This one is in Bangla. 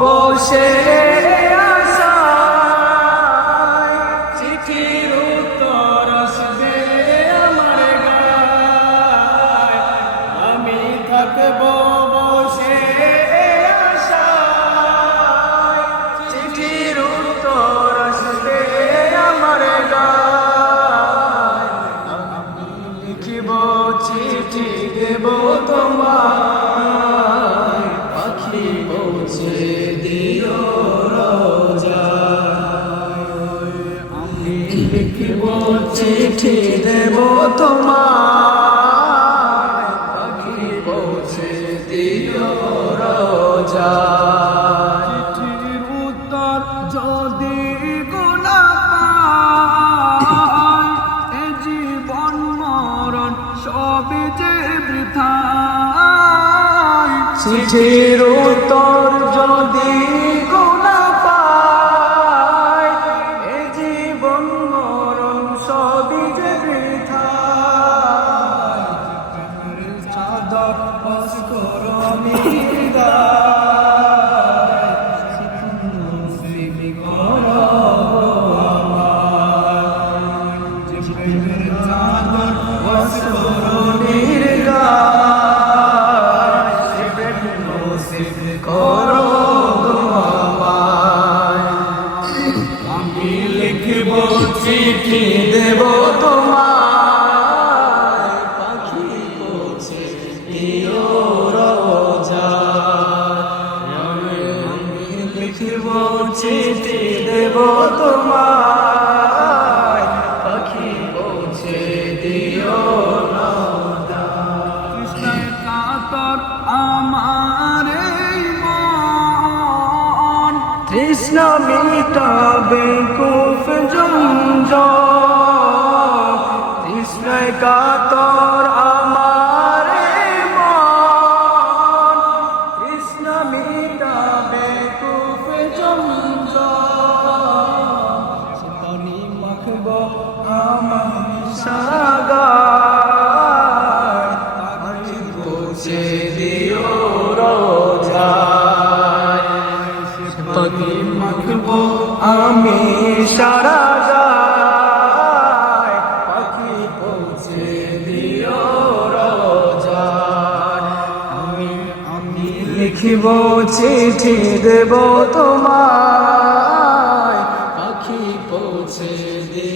বসে। চিঠি দেব তোমায়। পাখি পৌঁছে দিও রোজায় চিঠির উত্তর যদি গোনা চিঠি দেব তোমায় পাখি পৌঁছে দিও রোজায় আমি লিখব চিঠি দেব তোমায়। কৃষ্ণ মিটাবে কুফ জঞ্জ কৃষ্ণ কাতর আমার মন। কৃষ্ণ মিটাবে কুফ জঞ্জ শীতনি মাখব আমার সাগায় পাখি পৌঁছে দিও রোজায় দেখব আমি সারা যায়। পাখি পৌঁছে দিও আমি আমি লিখিব, চিঠি দেব তোমার পাখি পৌঁছে দিও